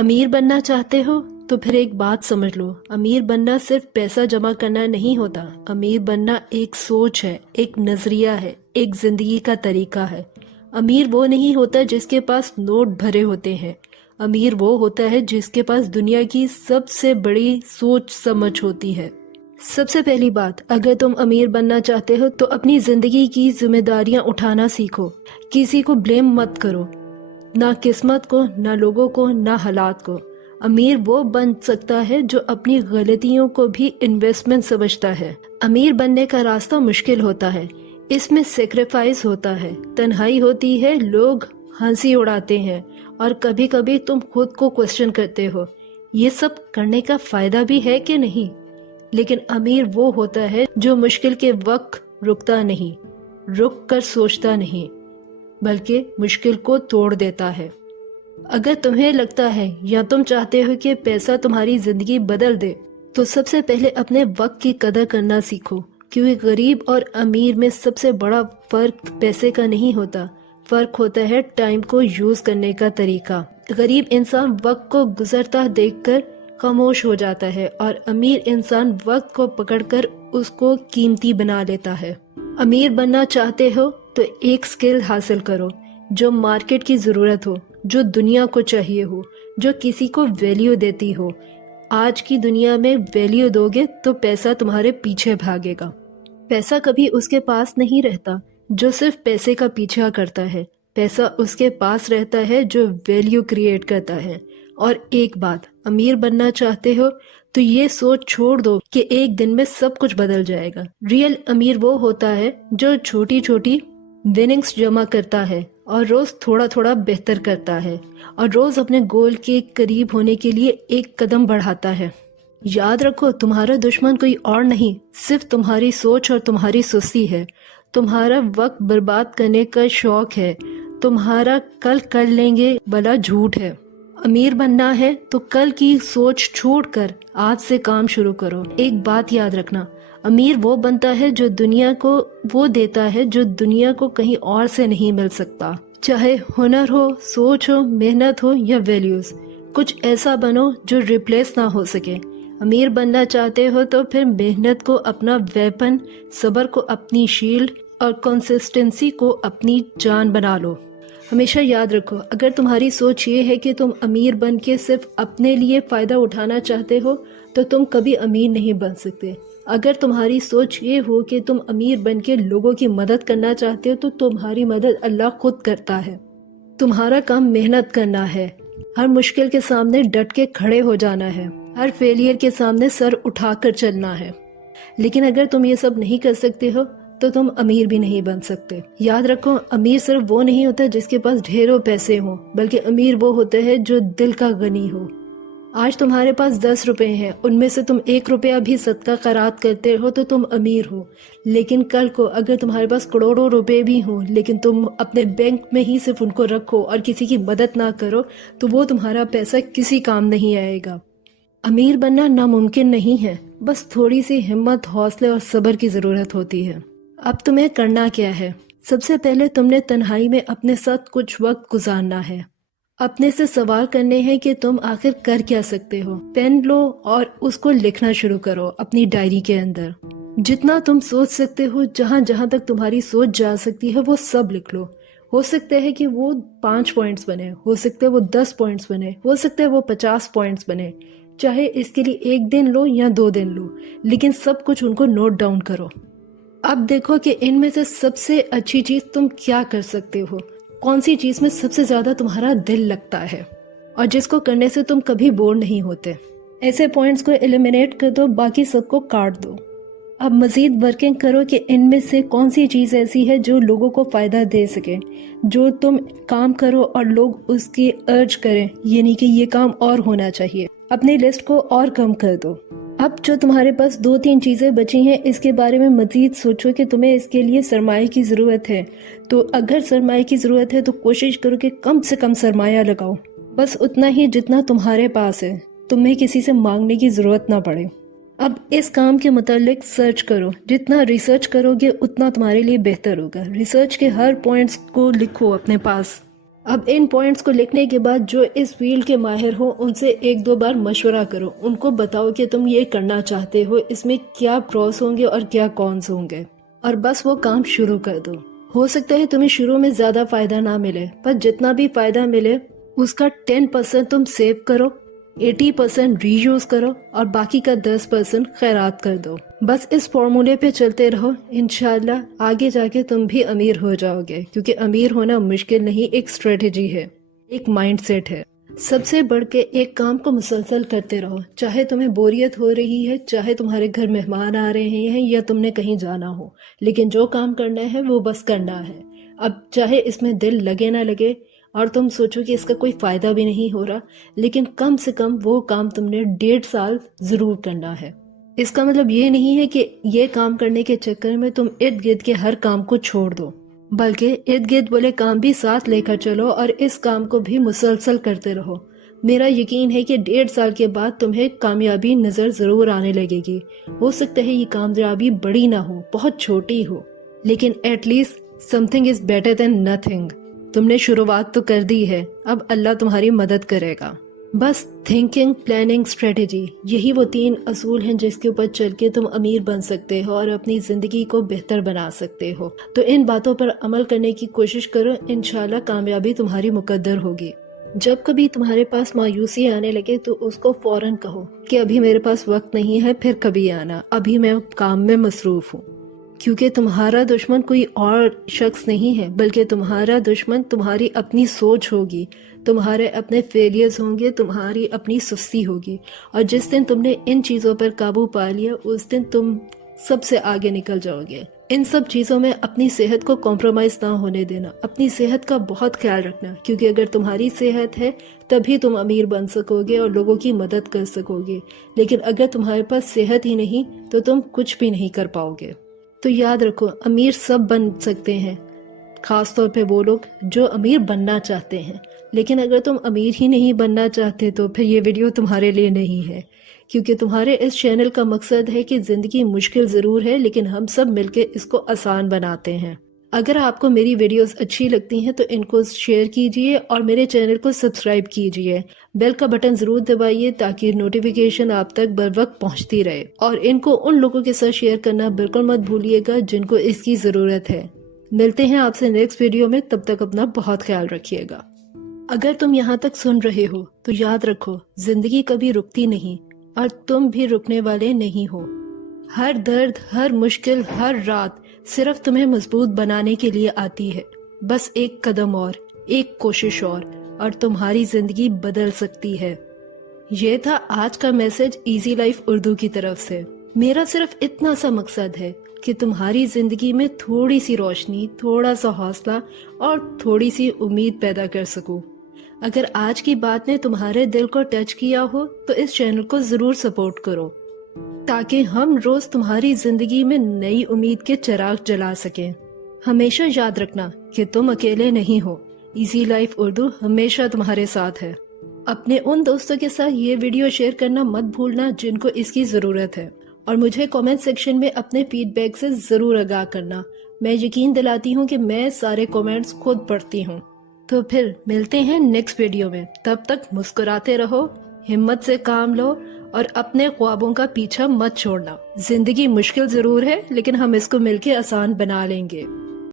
अमीर बनना चाहते हो तो फिर एक बात समझ लो, अमीर बनना सिर्फ पैसा जमा करना नहीं होता। अमीर बनना एक सोच है, एक नजरिया है, एक जिंदगी का तरीका है। अमीर वो नहीं होता जिसके पास नोट भरे होते हैं। अमीर वो होता है जिसके पास दुनिया की सबसे बड़ी सोच समझ होती है। सबसे पहली बात, अगर तुम अमीर बनना चाहते हो तो अपनी जिंदगी की जिम्मेदारियां उठाना सीखो। किसी को ब्लेम मत करो, ना किस्मत को, ना लोगों को, ना हालात को। अमीर वो बन सकता है जो अपनी गलतियों को भी इन्वेस्टमेंट समझता है। अमीर बनने का रास्ता मुश्किल होता है, इसमें सेक्रीफाइस होता है, तन्हाई होती है, लोग हंसी उड़ाते हैं और कभी कभी तुम खुद को क्वेश्चन करते हो ये सब करने का फायदा भी है कि नहीं। लेकिन अमीर वो होता है जो मुश्किल के वक्त रुकता नहीं, रुक कर सोचता नहीं, बल्कि मुश्किल को तोड़ देता है। अगर तुम्हें लगता है या तुम चाहते हो कि पैसा तुम्हारी जिंदगी बदल दे, तो सबसे पहले अपने वक्त की कदर करना सीखो, क्योंकि गरीब और अमीर में सबसे बड़ा फर्क पैसे का नहीं होता, फर्क होता है टाइम को यूज करने का तरीका। गरीब इंसान वक्त को गुजरता देखकर खामोश हो जाता है और अमीर इंसान वक्त को पकड़कर उसको कीमती बना लेता है। अमीर बनना चाहते हो तो एक स्किल हासिल करो जो मार्केट की जरूरत हो, जो दुनिया को चाहिए हो, जो किसी को वैल्यू देती हो। आज की दुनिया में वैल्यू दोगे तो पैसा तुम्हारे पीछे भागेगा। पैसा कभी उसके पास नहीं रहता जो सिर्फ पैसे का पीछा करता है, पैसा उसके पास रहता है जो वैल्यू क्रिएट करता है। और एक बात, अमीर बनना चाहते हो तो ये सोच छोड़ दो कि एक दिन में सब कुछ बदल जाएगा। रियल अमीर वो होता है जो छोटी छोटी विनिंग्स जमा करता है और रोज थोड़ा थोड़ा बेहतर करता है और रोज अपने गोल के करीब होने के लिए एक कदम बढ़ाता है। याद रखो, तुम्हारा दुश्मन कोई और नहीं, सिर्फ तुम्हारी सोच और तुम्हारी सुस्ती है। तुम्हारा वक्त बर्बाद करने का शौक है, तुम्हारा कल कर लेंगे वाला झूठ है। अमीर बनना है तो कल की सोच छोड़कर आज से काम शुरू करो। एक बात याद रखना, अमीर वो बनता है जो दुनिया को वो देता है जो दुनिया को कहीं और से नहीं मिल सकता। चाहे हुनर हो, सोच हो, मेहनत हो या वैल्यूज, कुछ ऐसा बनो जो रिप्लेस ना हो सके। अमीर बनना चाहते हो तो फिर मेहनत को अपना वेपन, सब्र को अपनी शील्ड और कंसिस्टेंसी को अपनी जान बना लो। हमेशा याद रखो, अगर तुम्हारी सोच ये है कि तुम अमीर बन के सिर्फ अपने लिए फायदा उठाना चाहते हो तो तुम कभी अमीर नहीं बन सकते। अगर तुम्हारी सोच ये हो कि तुम अमीर बन के लोगों की मदद करना चाहते हो तो तुम्हारी मदद अल्लाह खुद करता है। तुम्हारा काम मेहनत करना है, हर मुश्किल के सामने डट के खड़े हो जाना है, हर फेलियर के सामने सर उठाकर चलना है। लेकिन अगर तुम ये सब नहीं कर सकते हो तो तुम अमीर भी नहीं बन सकते। याद रखो, अमीर सिर्फ वो नहीं होता जिसके पास ढेरों पैसे हों, बल्कि अमीर वो होता है जो दिल का गनी हो। आज तुम्हारे पास 10 रुपए हैं, उनमें से तुम 1 रुपया भी सदका खैरात करते हो तो तुम अमीर हो। लेकिन कल को अगर तुम्हारे पास करोड़ों रुपए भी हों लेकिन तुम अपने बैंक में ही सिर्फ उनको रखो और किसी की मदद ना करो तो वो तुम्हारा पैसा किसी काम नहीं आएगा। अमीर बनना नामुमकिन नहीं है, बस थोड़ी सी हिम्मत, हौसले और सब्र की जरूरत होती है। अब तुम्हें करना क्या है? सबसे पहले तुमने तन्हाई में अपने साथ कुछ वक्त गुजारना है। अपने से सवाल करने हैं कि तुम आखिर कर क्या सकते हो। पेन लो और उसको लिखना शुरू करो अपनी डायरी के अंदर। जितना तुम सोच सकते हो, जहां जहां तक तुम्हारी सोच जा सकती है वो सब लिख लो। हो सकता है कि वो 5 पॉइंट्स बने, हो सकता है वो 10 पॉइंट्स बने, हो सकता है वो 50 पॉइंट्स बने। चाहे इसके लिए 1 दिन लो या 2 दिन लो, लेकिन सब कुछ उनको नोट डाउन करो। अब देखो कि इनमें से सबसे अच्छी चीज तुम क्या कर सकते हो, कौन सी चीज में सबसे ज्यादा तुम्हारा दिल लगता है और जिसको करने से तुम कभी बोर नहीं होते। ऐसे पॉइंट्स को एलिमिनेट कर दो, बाकी सबको काट दो। अब मजीद वर्किंग करो कि इनमें से कौन सी चीज ऐसी है जो लोगों को फायदा दे सके, जो तुम काम करो और लोग उसकी अर्ज करें, यानी कि ये काम और होना चाहिए। अपनी लिस्ट को और कम कर दो। अब जो तुम्हारे पास 2-3 चीजें बची हैं, इसके बारे में मजीद सोचो कि तुम्हें इसके लिए सरमाए की जरूरत है। तो अगर सरमाए की जरूरत है तो कोशिश करो कि कम से कम सरमाया लगाओ, बस उतना ही जितना तुम्हारे पास है, तुम्हें किसी से मांगने की जरूरत ना पड़े। अब इस काम के मुतालिक सर्च करो, जितना रिसर्च करोगे उतना तुम्हारे लिए बेहतर होगा। रिसर्च के हर पॉइंट्स को लिखो अपने पास। اب ان پوائنٹس کو لکھنے کے بعد جو اس فیلڈ کے ماہر ہو ان سے ایک دو بار مشورہ کرو، ان کو بتاؤ کہ تم یہ کرنا چاہتے ہو، اس میں کیا پروس ہوں گے اور کیا کونس ہوں گے، اور بس وہ کام شروع کر دو۔ ہو سکتا ہے تمہیں شروع میں زیادہ فائدہ نہ ملے، پر جتنا بھی فائدہ ملے اس کا 10% تم سیو کرو، 80% ری یوز کرو اور باقی کا 10% خیرات کر دو۔ بس اس فارمولے پہ چلتے رہو، انشاءاللہ آگے جا کے تم بھی امیر ہو جاؤ گے، کیونکہ امیر ہونا مشکل نہیں، ایک اسٹریٹجی ہے، ایک مائنڈ سیٹ ہے۔ سب سے بڑھ کے ایک کام کو مسلسل کرتے رہو، چاہے تمہیں بوریت ہو رہی ہے، چاہے تمہارے گھر مہمان آ رہے ہیں یا تم نے کہیں جانا ہو، لیکن جو کام کرنا ہے وہ بس کرنا ہے۔ اب چاہے اس میں دل لگے نہ لگے اور تم سوچو کہ اس کا کوئی فائدہ بھی نہیں ہو رہا، لیکن کم سے کم وہ کام تم نے 1.5 سال ضرور کرنا ہے۔ اس کا مطلب یہ نہیں ہے کہ یہ کام کرنے کے چکر میں تم ارد گرد کے ہر کام کو چھوڑ دو، بلکہ ارد گرد والے کام بھی ساتھ لے کر چلو اور اس کام کو بھی مسلسل کرتے رہو۔ میرا یقین ہے کہ 1.5 سال کے بعد تمہیں کامیابی نظر ضرور آنے لگے گی۔ ہو سکتا ہے یہ کامیابی بڑی نہ ہو، بہت چھوٹی ہو، لیکن at least something is better than nothing۔ تم نے شروعات تو کر دی ہے، اب اللہ تمہاری مدد کرے گا۔ بس تھنکنگ، پلاننگ، اسٹریٹجی، یہی وہ 3 اصول ہیں جس کے اوپر چل کے تم امیر بن سکتے ہو اور اپنی زندگی کو بہتر بنا سکتے ہو۔ تو ان باتوں پر عمل کرنے کی کوشش کرو، انشاءاللہ کامیابی تمہاری مقدر ہوگی۔ جب کبھی تمہارے پاس مایوسی آنے لگے تو اس کو فوراً کہو کہ ابھی میرے پاس وقت نہیں ہے، پھر کبھی آنا، ابھی میں کام میں مصروف ہوں۔ کیونکہ تمہارا دشمن کوئی اور شخص نہیں ہے، بلکہ تمہارا دشمن تمہاری اپنی سوچ ہوگی، تمہارے اپنے فیلیئرز ہوں گے، تمہاری اپنی سستی ہوگی، اور جس دن تم نے ان چیزوں پر قابو پا لیا اس دن تم سب سے آگے نکل جاؤ گے۔ ان سب چیزوں میں اپنی صحت کو کمپرومائز نہ ہونے دینا، اپنی صحت کا بہت خیال رکھنا، کیونکہ اگر تمہاری صحت ہے تبھی تم امیر بن سکو گے اور لوگوں کی مدد کر سکو گے، لیکن اگر تمہارے پاس صحت ہی نہیں تو تم کچھ بھی نہیں کر پاؤ گے۔ تو یاد رکھو، امیر سب بن سکتے ہیں، خاص طور پہ وہ لوگ جو امیر بننا چاہتے ہیں، لیکن اگر تم امیر ہی نہیں بننا چاہتے تو پھر یہ ویڈیو تمہارے لیے نہیں ہے، کیونکہ تمہارے اس چینل کا مقصد ہے کہ زندگی مشکل ضرور ہے لیکن ہم سب مل کے اس کو آسان بناتے ہیں۔ اگر آپ کو میری ویڈیوز اچھی لگتی ہیں تو ان کو شیئر کیجئے اور میرے چینل کو سبسکرائب کیجئے، بیل کا بٹن ضرور دبائیے تاکہ نوٹیفیکیشن آپ تک بر وقت پہنچتی رہے، اور ان کو ان لوگوں کے ساتھ شیئر کرنا بالکل مت بھولیے گا جن کو اس کی ضرورت ہے۔ ملتے ہیں آپ سے نیکسٹ ویڈیو میں، تب تک اپنا بہت خیال رکھیے گا۔ اگر تم یہاں تک سن رہے ہو تو یاد رکھو، زندگی کبھی رکتی نہیں اور تم بھی رکنے والے نہیں ہو۔ ہر درد، ہر مشکل، ہر رات صرف تمہیں مضبوط بنانے کے لیے آتی ہے۔ بس ایک قدم اور، ایک کوشش اور تمہاری زندگی بدل سکتی ہے۔ یہ تھا آج کا میسج ایزی لائف اردو کی طرف سے۔ میرا صرف اتنا سا مقصد ہے کہ تمہاری زندگی میں تھوڑی سی روشنی، تھوڑا سا حوصلہ اور تھوڑی سی امید پیدا کر سکوں۔ اگر آج کی بات نے تمہارے دل کو ٹچ کیا ہو تو اس چینل کو ضرور سپورٹ کرو، تاکہ ہم روز تمہاری زندگی میں نئی امید کے چراغ جلا سکیں۔ ہمیشہ یاد رکھنا کہ تم اکیلے نہیں ہو، ایزی لائف اردو ہمیشہ تمہارے ساتھ ہے۔ اپنے ان دوستوں کے ساتھ یہ ویڈیو شیئر کرنا مت بھولنا جن کو اس کی ضرورت ہے، اور مجھے کامنٹ سیکشن میں اپنے فیڈ بیک سے ضرور آگاہ کرنا۔ میں یقین دلاتی ہوں کہ میں سارے کامنٹس خود پڑھتی ہوں۔ تو پھر ملتے ہیں نیکسٹ ویڈیو میں، تب تک مسکراتے رہو، ہمت سے کام لو اور اپنے خوابوں کا پیچھا مت چھوڑنا۔ زندگی مشکل ضرور ہے لیکن ہم اس کو مل کے آسان بنا لیں گے۔